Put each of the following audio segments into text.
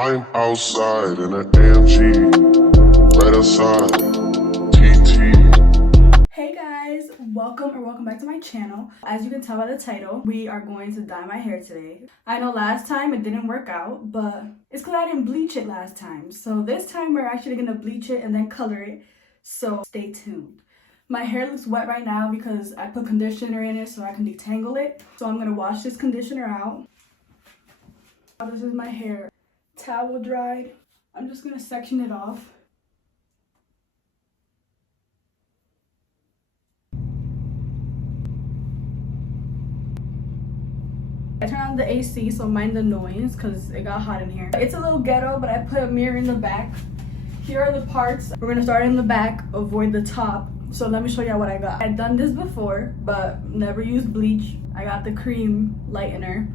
I'm outside in an AMG, right outside, TT. Hey guys, welcome back to my channel. As you can tell by the title, we are going to dye my hair today. I know last time it didn't work out, but it's because I didn't bleach it last time. So this time we're actually gonna bleach it and then color it. So stay tuned. My hair looks wet right now because I put conditioner in it so I can detangle it. So I'm gonna wash this conditioner out. This is my hair. Towel dried. I'm just gonna section it off. I turned on the AC, so mind the noise because it got hot in here. It's a little ghetto, but I put a mirror in the back. Here are the parts. We're gonna start in the back, avoid the top. So let me show you what I got. I've done this before, but never used bleach. I got the cream lightener.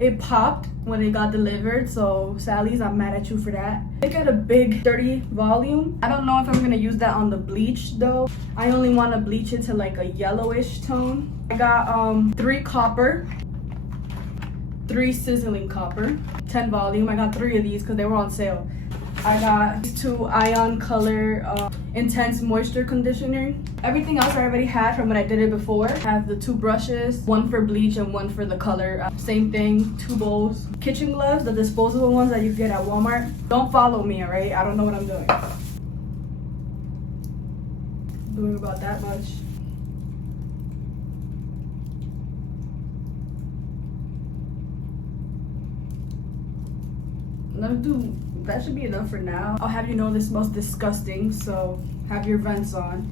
It popped when it got delivered, so Sally's, I'm mad at you for that. I get a big 30 volume. I don't know if I'm gonna use that on the bleach though. I only want to bleach it to like a yellowish tone. I got 3 copper, 3 sizzling copper, 10 volume. I got 3 of these because they were on sale. I got these 2 Ion Color Intense Moisture Conditioner. Everything else I already had from when I did it before. I have the 2 brushes, one for bleach and one for the color. Same thing, 2 bowls. Kitchen gloves, the disposable ones that you get at Walmart. Don't follow me, alright? I don't know what I'm doing. Doing about that much. That should be enough for now. I'll have you know this smells disgusting, so have your vents on.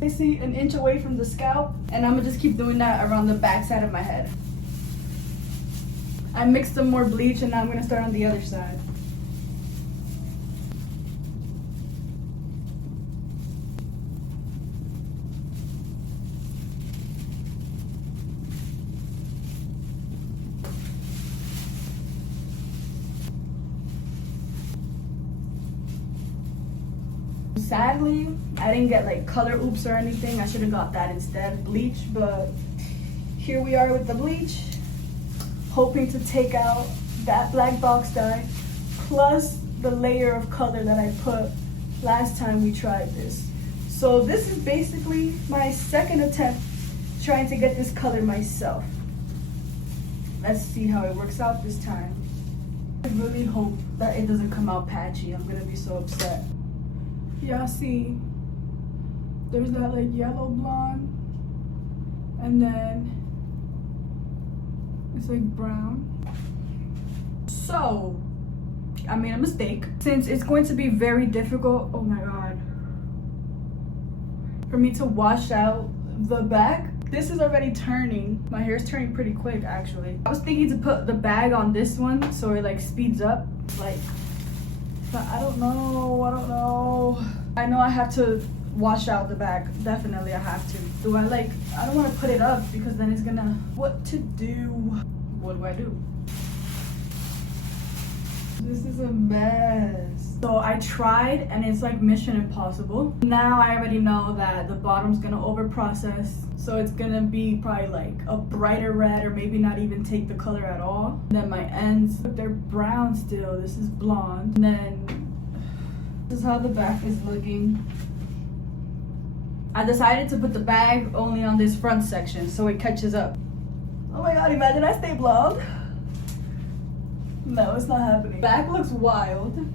I see an inch away from the scalp, and I'm gonna just keep doing that around the back side of my head. I mixed some more bleach and now I'm gonna start on the other side. Sadly, I didn't get like color oops or anything. I should have got that instead, bleach, but here we are with the bleach. Hoping to take out that black box dye plus the layer of color that I put last time we tried this. So this is basically my second attempt trying to get this color myself. Let's see how it works out this time. I really hope that it doesn't come out patchy. I'm gonna be so upset. Y'all see, there's that like yellow blonde and then it's like brown. So I made a mistake. Since it's going to be very difficult, oh my god, for me to wash out the back. This is already turning. My hair's turning pretty quick actually. I was thinking to put the bag on this one so it like speeds up, like, but I don't know. I know I have to wash out the back. Definitely I have to. I don't want to put it up because then it's gonna, what to do? What do I do? This is a mess. So I tried and it's like mission impossible. Now I already know that the bottom's gonna over process. So it's gonna be probably like a brighter red or maybe not even take the color at all. And then my ends, they're brown still. This is blonde. And then this is how the back is looking. I decided to put the bag only on this front section so it catches up. Oh my god, imagine I stay blonde. No, it's not happening. Back looks wild.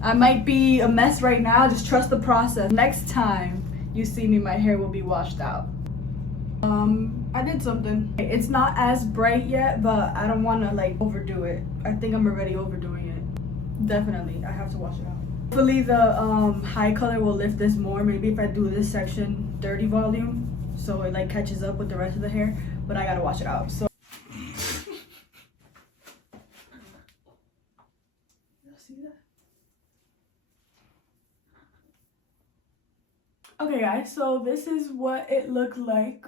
I might be a mess right now, just trust the process. Next time you see me, my hair will be washed out. I did something. It's not as bright yet, but I don't want to like overdo it. I think I'm already overdoing it. Definitely, I have to wash it out. Hopefully the HiColor will lift this more. Maybe if I do this section 30 volume so it like catches up with the rest of the hair, but I gotta wash it out. So see that? Okay guys, so this is what it looked like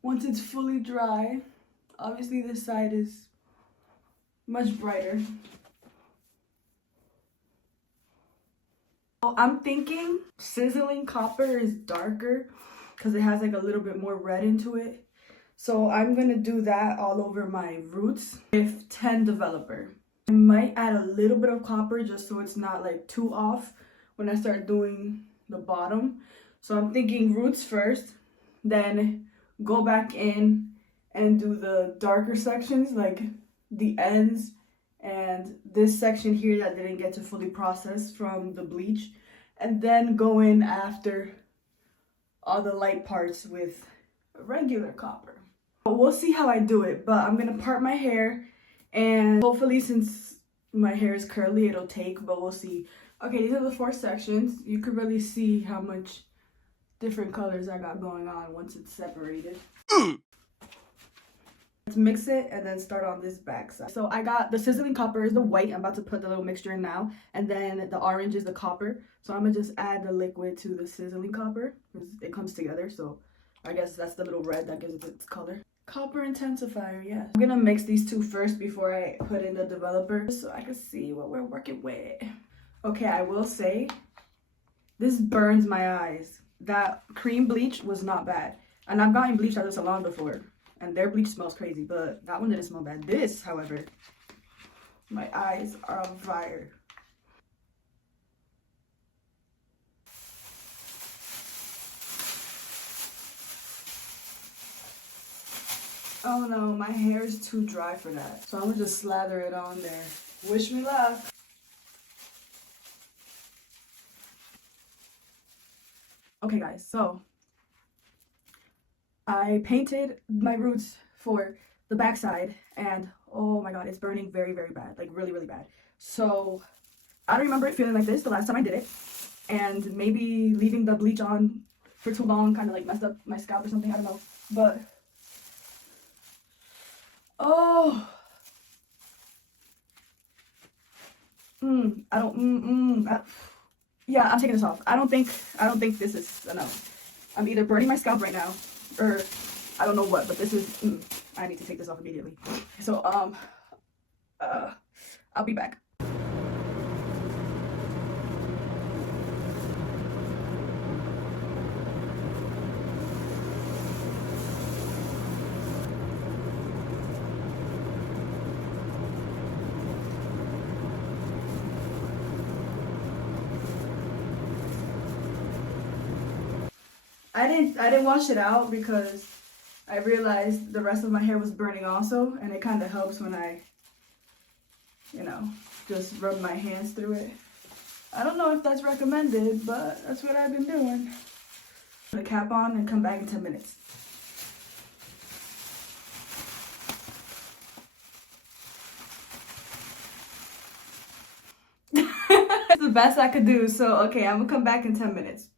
once it's fully dry. Obviously this side is much brighter. I'm thinking sizzling copper is darker because it has like a little bit more red into it. So I'm gonna do that all over my roots with 10 developer. I might add a little bit of copper just so it's not like too off when I start doing the bottom. So I'm thinking roots first, then go back in and do the darker sections like the ends and this section here that didn't get to fully process from the bleach, and then go in after all the light parts with regular copper. But we'll see how I do it, but I'm gonna part my hair, and hopefully since my hair is curly it'll take, but we'll see. Okay, these are the 4 sections. You could really see how much different colors I got going on once it's separated. Let's mix it and then start on this back side. So I got the sizzling copper is the white. I'm about to put the little mixture in now, and then the orange is the copper. So I'm gonna just add the liquid to the sizzling copper because it comes together. So I guess that's the little red that gives it its color. Copper intensifier, yes. I'm gonna mix these 2 first before I put in the developer so I can see what we're working with. Okay, I will say this burns my eyes. That cream bleach was not bad, and I've gotten bleach at the salon before and their bleach smells crazy, but that one didn't smell bad. This, however, my eyes are on fire. Oh no, my hair is too dry for that. So I'm gonna just slather it on there. Wish me luck. Okay guys, so I painted my roots for the backside and oh my god, it's burning very, very bad. Like really, really bad. So I don't remember it feeling like this the last time I did it. And maybe leaving the bleach on for too long kind of like messed up my scalp or something, I don't know. But oh, yeah, I'm taking this off. I don't think this is enough. I'm either burning my scalp right now or I don't know what, but this is I need to take this off immediately. So I'll be back. I didn't wash it out because I realized the rest of my hair was burning also, and it kind of helps when I, you know, just rub my hands through it. I don't know if that's recommended, but that's what I've been doing. Put the cap on and come back in 10 minutes. It's the best I could do, so okay, I'm gonna come back in 10 minutes.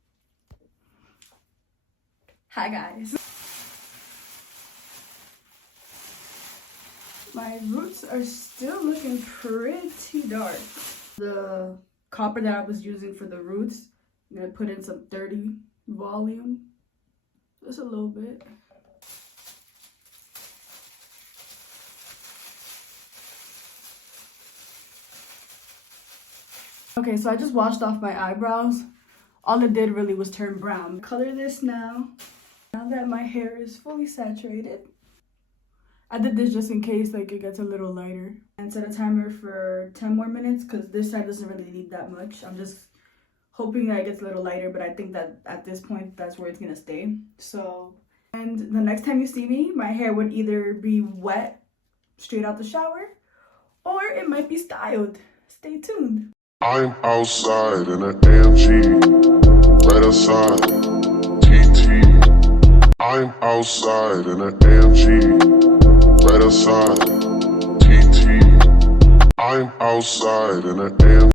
Hi guys. My roots are still looking pretty dark. The copper that I was using for the roots, I'm gonna put in some 30 volume, just a little bit. Okay, so I just washed off my eyebrows. All it did really was turn brown. Color this now that my hair is fully saturated. I did this just in case like it gets a little lighter. And set a timer for 10 more minutes because this side doesn't really need that much. I'm just hoping that it gets a little lighter, but I think that at this point that's where it's gonna stay. So, and the next time you see me, my hair would either be wet straight out the shower or it might be styled. Stay tuned. I'm outside in an AMG, right outside, TT. I'm outside in an AMG, right outside, TT. I'm outside in an AMG.